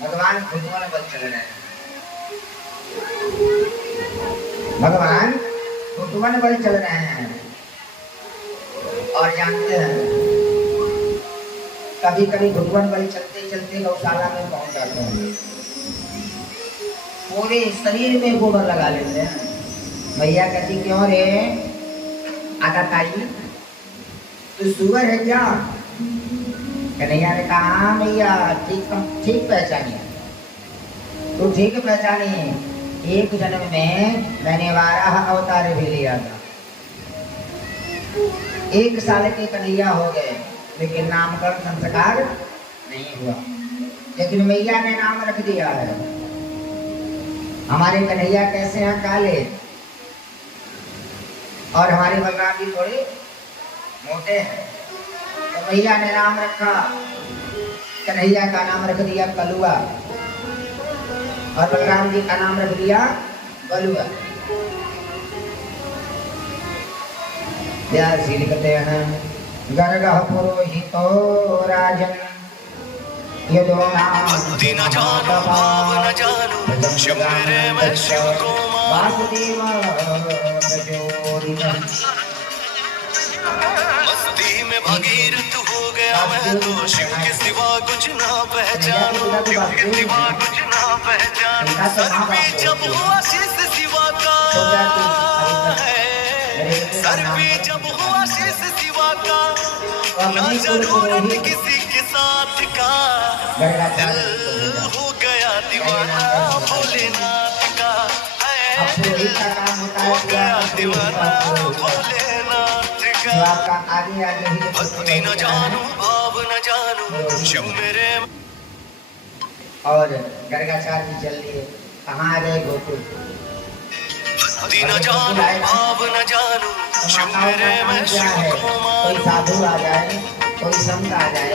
भगवान भुजवन बल चल रहे हैं, भगवान भुजवन बल चल रहे हैं। और जानते हैं कभी कभी भुजवन बल चलते चलते गौशाला में पहुंच जाते हैं, पूरे शरीर में गोबर लगा लेते हैं। भैया कहती क्यों रे आगा ताई तू सुअर है क्या? कन्हैया ने कहा भैया ठीक पहचानिए, तू ठीक पहचानिए। एक जन्म में मैंने 12 अवतार भी लिया था। 1 साल के कन्हैया हो गए लेकिन नामकरण संस्कार नहीं हुआ, लेकिन मैया ने नाम रख दिया है। हमारे कन्हैया कैसे हैं? काले, और हमारे बलराम जी थोड़े मोटे हैं। तो मैया ने नाम रखा, कन्हैया का नाम रख दिया कलुआ और बलराम जी का नाम रख दिया बलुआ। प्यार से लिखते हैं गर्गः पुरोहितो राजन यदो भक्ति न जानो भाव न जानो शिव मेरे मैं शिव को वासुदेव मस्ती में भगीरथ हो गया मैं तो शिव के सिवा कुछ ना पहचानो, शिव के सिवा कुछ ना पहचानो। सर पे जब हुआ शीश शिवा का है, सर पे जब हुआ शीश शिवा का, ना जरूरत किसी के साथ का, दिल हो गया दीवाना भोलेनाथ का है, हो गया दीवाना भोलेनाथ का। भक्ति न जानो भाव न जानो शिव मेरे। और गर्गाचार्य जी चल लिए, कहाँ आ गए? गोकुल। भक्ति न जानो भाव न जानो शिव मेरे मैं शिव को कोई साधु आ जाए, कोई संत आ जाए,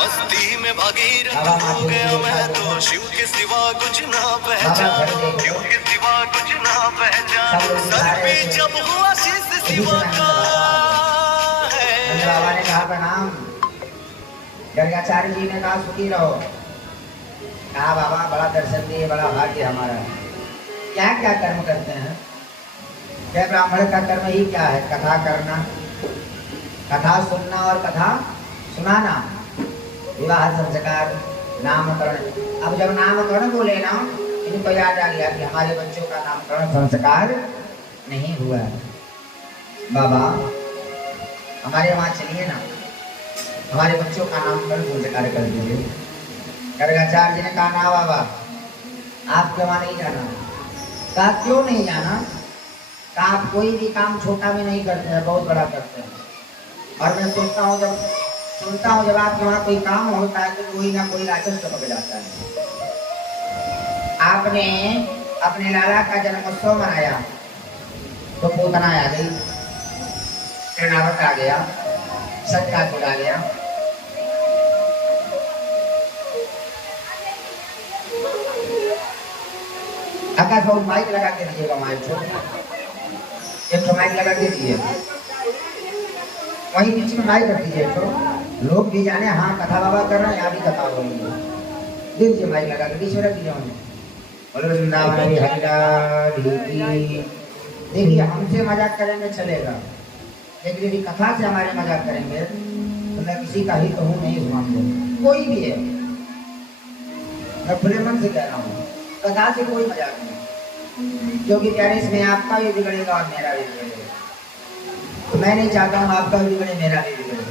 मस्ती में भगीरथ हो गया मैं तो शिव के सिवा कुछ ना पहचानो, शिव के सिवा कुछ ना पहचानो। सर पे जब हुआ शीश शिवा का है। बाबा ने कहा प्रणाम, गर्गाचार्य जी ने कहा सुखी रहो। कहा बाबा बड़ा दर्शन दिए, बड़ा भाग्य हमारा। क्या क्या कर्म करते हैं? क्या ब्राह्मण का कर्म ही क्या है? कथा करना, कथा सुनना और कथा सुनाना, विवाह संस्कार, नामकरण। अब जब नामकरण बोले ना, इनको याद आ गया कि हमारे बच्चों का नामकरण संस्कार नहीं हुआ है। बाबा हमारे वहाँ चलिए ना, हमारे बच्चों का नामकरण संस्कार कर दीजिए। गर्गाचार्य जी ने कहा ना बाबा आपके वहाँ नहीं जाना। कहा क्यों नहीं जाना? कहा आप कोई भी काम छोटा भी नहीं करते हैं, बहुत बड़ा करते हैं। और मैं सुनता हूँ जब आपके वहाँ कोई काम होता है तो कोई ना कोई राक्षस टपक जाता है। आपने अपने लाला का जन्मोत्सव मनाया तो पूतना आ गई, कर्नावट आ गया, सत्यापुर आ गया। अगर वो माइक लगा के दीजिएगा, एक माइक लगा के दीजिए, वहीं बीच में माइक रख दीजिए तो लोग भी जाने हाँ कथा बाबा कर रहे हैं, यहाँ भी कथा हो रही है। दीजिए माइक लगा के बीच में रख दीजिए। बोलो वृंदावन हरि। देखिए हमसे मजाक करेंगे चलेगा, लेकिन यदि कथा से हमारे मजाक करेंगे तो मैं किसी का ही कहूँ नहीं सुनाऊंगा। कोई भी है, मैं खुले मन से कह रहा हूँ, कथा से कोई मजाक नहीं, क्योंकि प्यारे इसमें आपका भी बिगड़ेगा और मेरा भी बिगड़ेगा। तो मैं नहीं चाहता हूँ आपका भी बिगड़े, मेरा भी बिगड़े।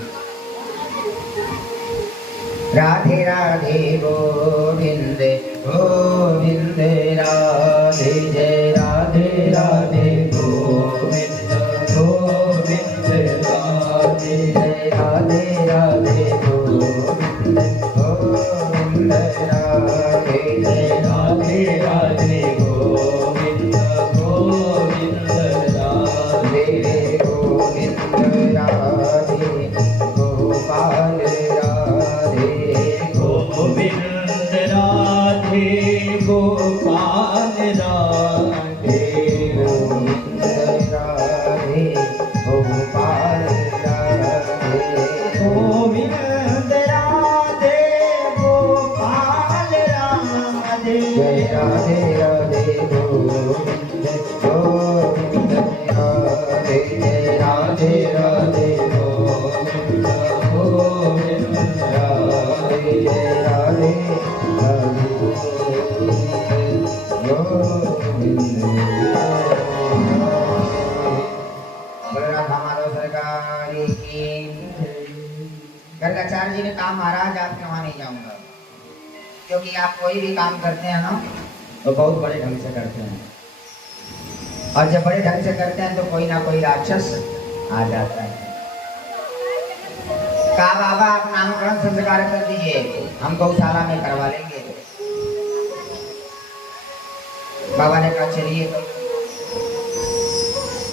राधे राधे गोविंद गोविंद राधे जय राधे राधे गोविंद गोविंद राधे जय राधे राधे गोविंद गोविंद राधे जय राधे राधे गोविंद गोविंद राधे गोविंद राधे गोपाल गोविंद राधे गोपाल राधे गोविंद राधे गोपाल राधे गोविंद राधे गर्गाचार्य जी ने कहा महाराज आपके वहां नहीं जाऊंगा, क्योंकि आप कोई भी काम करते हैं ना तो बहुत बड़े ढंग से करते हैं, और जब बड़े ढंग से करते हैं तो कोई ना कोई राक्षस आ जाता है। कहा बाबा आप नामकरण संस्कार कर दीजिए, हम गौशाला में करवा लेंगे। बाबा ने कहा चलिए, तो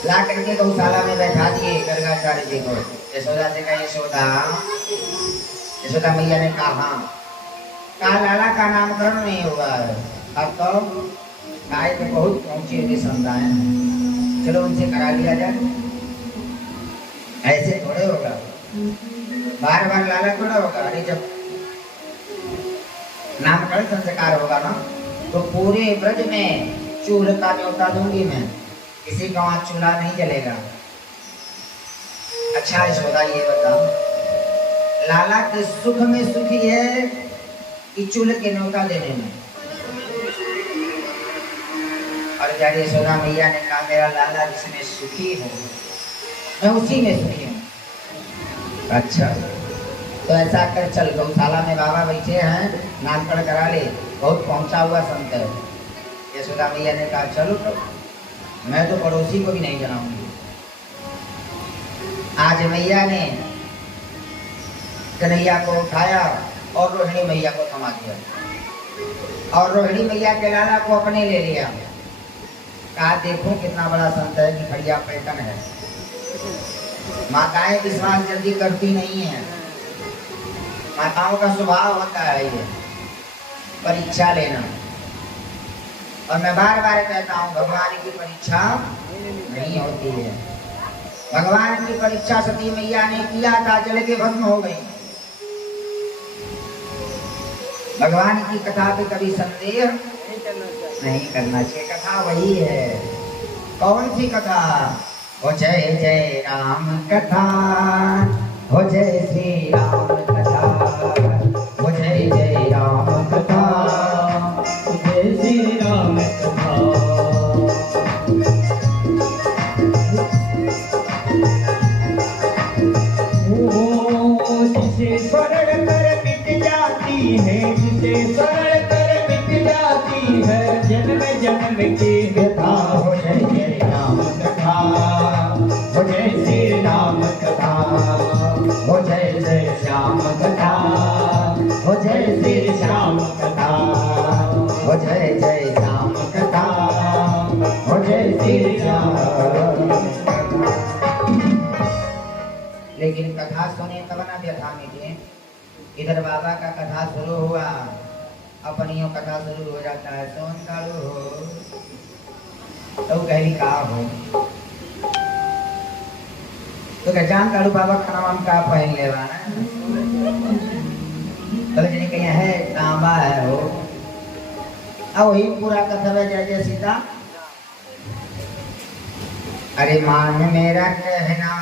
ला करके गौशाला में बैठा दिए गर्गाचार्य जी को। यशोदा से कहा यशोदा मैया ने कहा लाला का नामकरण नहीं हुआ है, अब तो गाय के बहुत ऊंची ऊंची संताएं हैं, चलो उनसे करा लिया जाए। ऐसे थोड़े होगा, बार बार लाला थोड़ा होगा। अरे जब नामकरण संस्कार होगा ना तो पूरे ब्रज में चूल्हे का न्योता दूंगी मैं, किसी का वहां चूल्हा नहीं जलेगा। अच्छा यशोदा ये बताओ, लाला के सुख में सुखी है कि चूल्हे के न्योता देने में? और जब यशोदा मैया ने कहा मेरा लाला जिसमें सुखी हो मैं उसी में सुखी हूँ। अच्छा तो ऐसा कर चल, गौशाला में बाबा बैठे हैं, नामकरण करा ले, बहुत पहुंचा हुआ संत है। यशोदा मैया ने कहा चलो, तो मैं तो पड़ोसी को भी नहीं जनाऊंगी। आज मैया ने कन्हैया को उठाया और रोहिणी मैया को थमा दिया, और रोहिणी मैया के लाला को अपने ले लिया। कहा देखो कितना बड़ा संत है कि खड़िया पैटर्न है। माताएं विश्वास जल्दी करती नहीं है, माताओं का स्वभाव होता है ये परीक्षा लेना। और मैं बार बार कहता हूँ भगवान की परीक्षा नहीं होती है। भगवान की परीक्षा सती मैया ने किया था, जल के भस्म हो गई। भगवान की कथा पे कभी संदेह नहीं करना चाहिए। कथा वही है। कौन सी कथा? हो जय जय राम कथा, हो जय श्री राम कथा, हो जय जय राम कथा, हो जय श्री राम कथा। जिसे स्मरण कर मिट जाती है, जिसे स्मरण कर मिट जाती है जन्म जन्म की कथा। हो जय जय राम कथा, हो जय श्री राम कथा, हो जय जय श्याम कथा, हो जय श्री श्याम कथा, हो जय जय श्याम कथा, हो जय श्री श्याम। लेकिन कथा सुने तब ना व्यथा मिटे। इधर बाबा का कथा शुरू हुआ, अपनियों कथा शुरू हो जाता है। सोन कालू हो तो कहली का हो तो जान कालू बाबा का नाम का पहन लेवा ना, तो जने कहीं है तांबा है हो। अब वही पूरा कथा है जय जय सीता। अरे मान मेरा कहना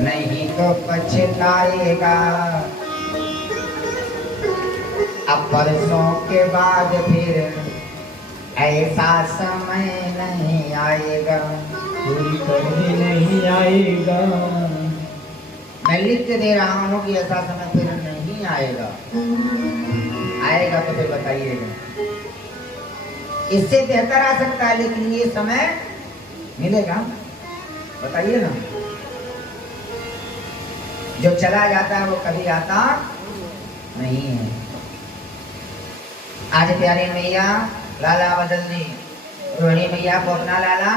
नहीं तो पछताएगा, अब बरसों के बाद फिर ऐसा समय नहीं आएगा, कोई कभी नहीं आएगा। मैं लिख के दे रहा हूँ कि ऐसा समय फिर नहीं आएगा। आएगा तो फिर बताइएगा। इससे बेहतर आ सकता है, लेकिन ये समय मिलेगा, बताइए ना। जो चला जाता है वो कभी आता नहीं है। आज प्यारी मैया लाला बदल दी, रोहिणी मैया को अपना लाला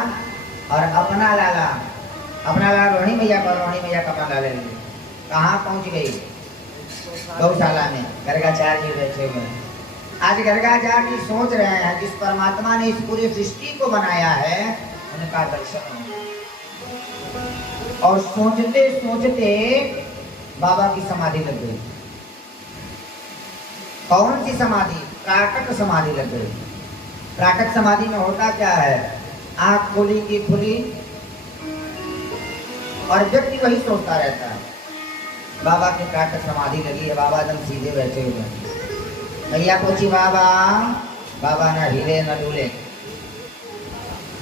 और अपना लाला रोहिणी मैया को, रोहिणी मैया का अपना लाला ली। कहाँ पहुंच गई? गौशाला में गर्गाचार्य जी बैठे हुए हैं। आज गर्गाचार्य जी सोच रहे हैं जिस परमात्मा ने इस पूरी सृष्टि को बनाया है उनका दर्शन हो। और सोचते सोचते बाबा की समाधि लग गई। कौन सी समाधि? प्राकट समाधि लग गई। प्राकट समाधि में होता क्या है? आंख खुली की खुली और व्यक्ति वही सोचता रहता है। बाबा की प्राकट समाधि लगी है। बाबा एकदम सीधे बैठे हुए हैं। भैया पूछी बाबा, बाबा न हिले न डूले।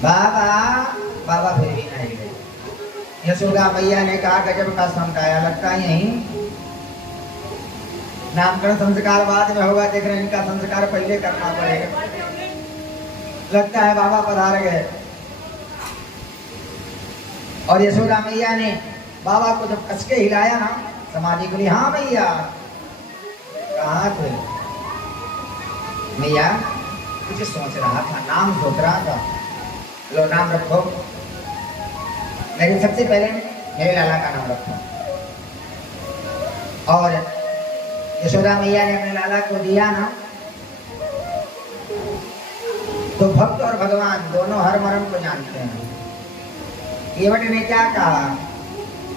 बाबा फिर भी न हिले। यशोदा मैया ने कहा गजब का समझाया, लगता है यहीं नामकरण संस्कार बाद में होगा, देख रहे हैं इनका संस्कार पहले करना पड़ेगा। लगता है बाबा पधार गए। और यशोदा मैया ने बाबा को जब कस के हिलाया ना, समाधि को, हाँ मैया, कहाँ थे मैया? कुछ सोच रहा था, नाम सोच रहा था। लो नाम रखो, मेरे सबसे पहले मेरे लाला का नाम रखो। और यशोदा मैया ने अपने लाला को दिया ना, तो भक्त और भगवान दोनों हर मर्म को जानते हैं। केवट ने क्या कहा?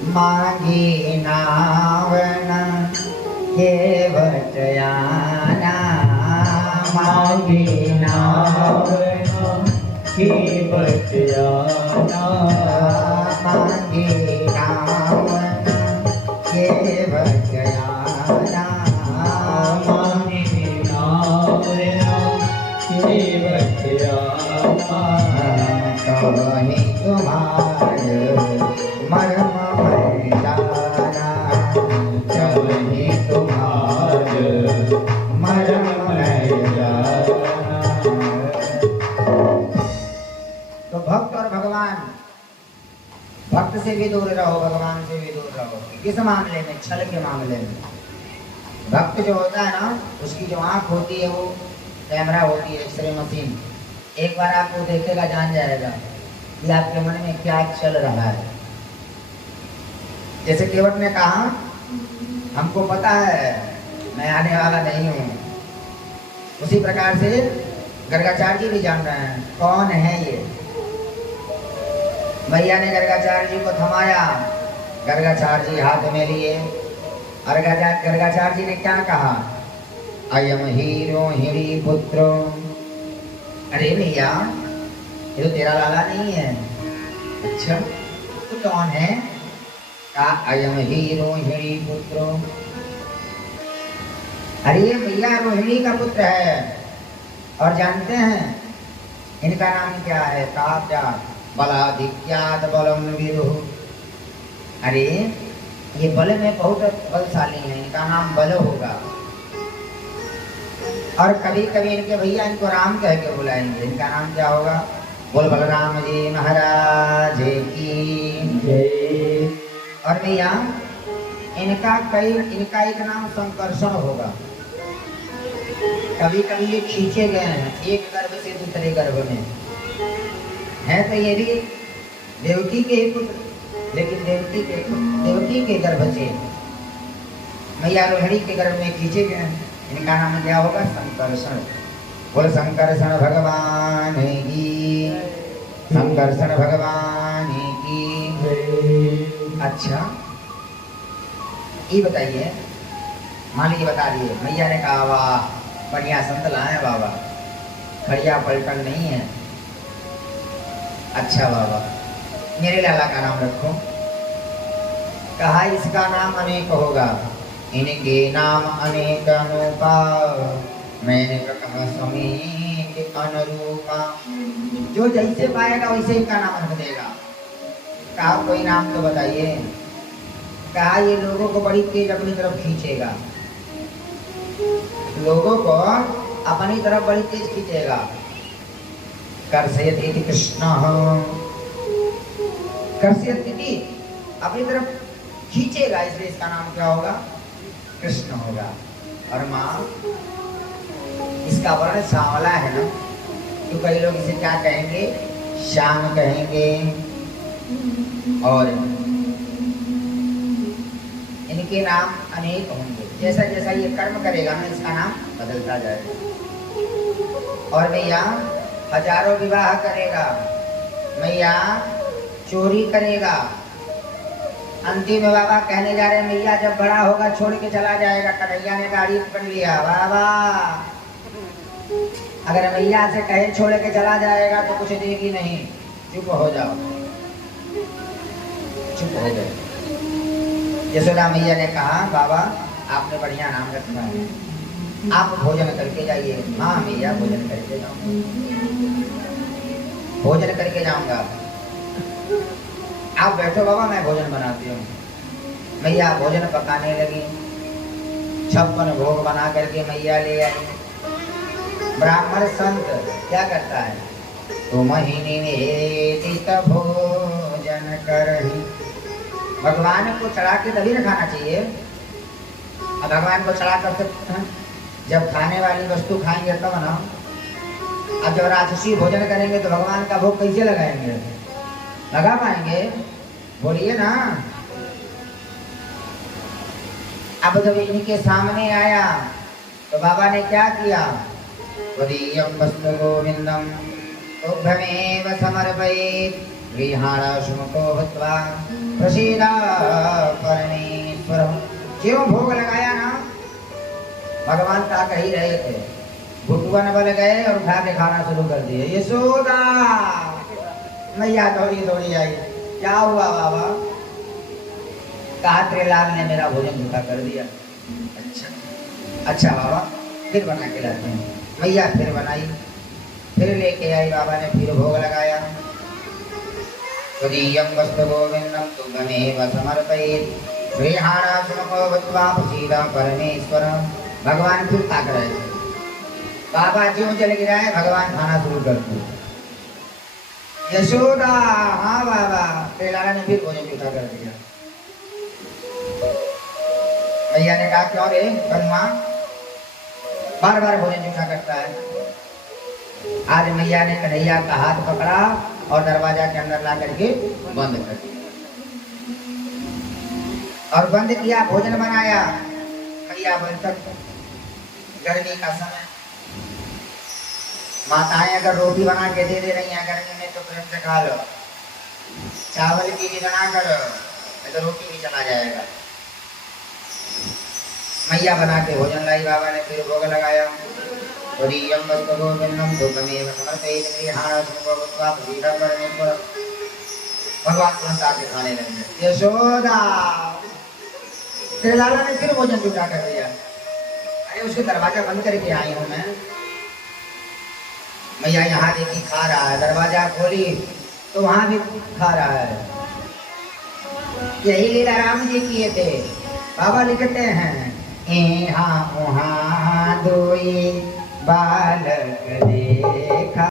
मांगी नावना केवट आना, मांगी नावना केवट आना, मांगी नावना केवट आना, मांगी नावना केवट आना, कहीं तुम्हारे मर्म में जाना, कहीं तुम्हारे मर्म में जाना। तो भक्त और भगवान, भक्त से भी दूर रहो, भगवान से भी दूर रहो। किस मामले में? छल के मामले में। भक्त जो होता है ना, उसकी जो आंख होती है वो कैमरा होती है, एक्सरे मशीन। एक बार आपको देखेगा, जान जाएगा कि आपके मन में क्या चल रहा है। जैसे केवट ने कहा, हमको पता है मैं आने वाला नहीं हूँ, उसी प्रकार से गर्गाचार्य जी भी जान रहे हैं कौन है ये। मैया ने गर्गाचार्य जी को थमाया, गर्गाचार्य जी हाथ में लिए, और गर्गाचार्य जी ने क्या कहा? अयम हीरो हिरी पुत्रो। अरे भैया, ये तो तेरा लाला नहीं है। अच्छा, तो कौन है? का अयम ही रोहिणी पुत्रो। अरे भैया, रोहिणी का पुत्र है। और जानते हैं इनका नाम क्या है? क्या बलाधिक्यात बलम विदुः। अरे ये बल में बहुत बलशाली है, इनका नाम बल होगा। और कभी कभी इनके भैया इनको राम कह के बुलाएंगे, इनका नाम क्या होगा? बोल बलराम जी महाराज की जय। और भैया इनका एक नाम संकर्षण होगा। कभी कभी ये खींचे गए हैं एक गर्भ से दूसरे गर्भ में। है तो ये भी देवकी के ही पुत्र, लेकिन देवकी के गर्भ से मैया रोहिणी के गर्भ में खींचे गए हैं। इनका नाम क्या होगा? संकर्षण। बोल संकर्षण भगवान की, संकर्षण भगवान की। अच्छा, ये बताइए, मान लीजिए बता दिए, मैया ने कहा वाह बढ़िया संत लाए बाबा, खड़िया पलटन नहीं है। अच्छा बाबा, मेरे लाला का नाम रखो। कहा इसका नाम अनेक होगा, इनके नाम अनेक अनुपा, मैंने कहा समीप अनुरूपा। जो जैसे पाएगा वैसे इनका नाम रख देगा। कहा कोई नाम तो बताइए। कहा ये लोगों को बड़ी तेज अपनी तरफ खींचेगा, लोगों को अपनी तरफ बड़ी तेज खींचेगा। कर्षयति कृष्ण, कर्षयति अपनी तरफ खींचेगा, इसलिए इसका नाम क्या होगा? कृष्ण होगा। और माँ, इसका वर्ण सांवला है ना, तो कई लोग इसे क्या कहेंगे? श्याम कहेंगे। और इनके नाम अनेक होंगे, जैसा जैसा ये कर्म करेगा ना इसका नाम बदलता जाएगा। और भैया हजारों विवाह करेगा, मैया चोरी करेगा। अंतिम में बाबा कहने जा रहे हैं मैया जब बड़ा होगा छोड़ के चला जाएगा। कन्हैया ने गाड़ी पकड़ लिया, बाबा अगर मैया से कहे छोड़ के चला जाएगा तो कुछ देगी नहीं, चुप हो जाओ, चुप हो गए। यशोदा मैया ने कहा बाबा आपने बढ़िया नाम रखा है, आप भोजन करके जाइए। हाँ मैया भोजन करके जाऊंगा, भोजन करके जाऊंगा। आप बैठो बाबा मैं भोजन बनाती हूँ। मैया भोजन पकाने लगी। 56 भोग बना करके मैया ले आई। ब्राह्मण संत क्या करता है, तो महीने निवेदित भोजन करही। भगवान को चढ़ा के तभी न खाना चाहिए। अब भगवान को चढ़ा कर सकते हैं, जब खाने वाली वस्तु खाएंगे तब ना। अब जब राजसी भोजन करेंगे तो भगवान का भोग कैसे लगाएंगे, लगा पाएंगे? बोलिए ना। अब जब इनके सामने आया तो बाबा ने क्या किया, त्वदीयं वस्तु गोविंदम तुभ्यमेव समर्पयेत् गृहाणाशुमको भूत्वा प्रसीदा परमेश्वरम्। क्यों भोग लगाया ना, भगवान का कह ही रहे थे, घुटवन बल गए और उठा के खाना शुरू कर दिए। यशोदा मैया दौड़ी दौड़ी आई, क्या हुआ बाबा? कहा त्रिलाल ने मेरा भोजन झूठा कर दिया। अच्छा बाबा, फिर बना के लाते हैं। मैया फिर बनाई, फिर लेके आई, बाबा ने फिर भोग लगाया। त्वदीयं वस्तु गोविंदं तुभ्यमेव समर्पयेत् गृहाणाशुमको भूत्वा प्रसीदा परमेश्वरम्। भगवान फिर ताक रहे थे, बाबा ज्यों जल गिरा है, भगवान खाना शुरू कर दिया। यशोदा, हाँ बाबा। त्रिलाला ने फिर भोजन झूठा कर दिया। मैया ने कहा क्यों रे कन्वा, बार बार भोजन झूठा करता है? आज मैया ने कन्हैया का हाथ पकड़ा और दरवाजा के अंदर ला करके बंद कर दिया, और बंद किया, भोजन बनाया। मैया बोलकर गर्मी का समय, माताएं अगर रोटी बना के दे रही हैं गर्मी में तो प्रेम से खा लो, चावल की भी बना करो, तो रोटी भी चला जाएगा। मैया बना के भोजन लाई, बाबा ने फिर भोग लगाया। त्वदीयं वस्तु गोविंदं तुभ्यमेव समर्पयेत् गृहाणाशुमको भूत्वा प्रसीदा परमेश्वरम्। भगवान तुरंत आके खाने लगे। यशोदा, त्रिलाला ने फिर भोजन झूठा कर दिया। अरे उसके दरवाजा बंद करके आई हूं मैं। मैया यहाँ देखी खा रहा है, दरवाजा खोली तो वहां भी खा रहा है। यही लीला राम जी किए थे। बाबा लिखते हैं, यहाँ वहाँ दोई बालक देखा।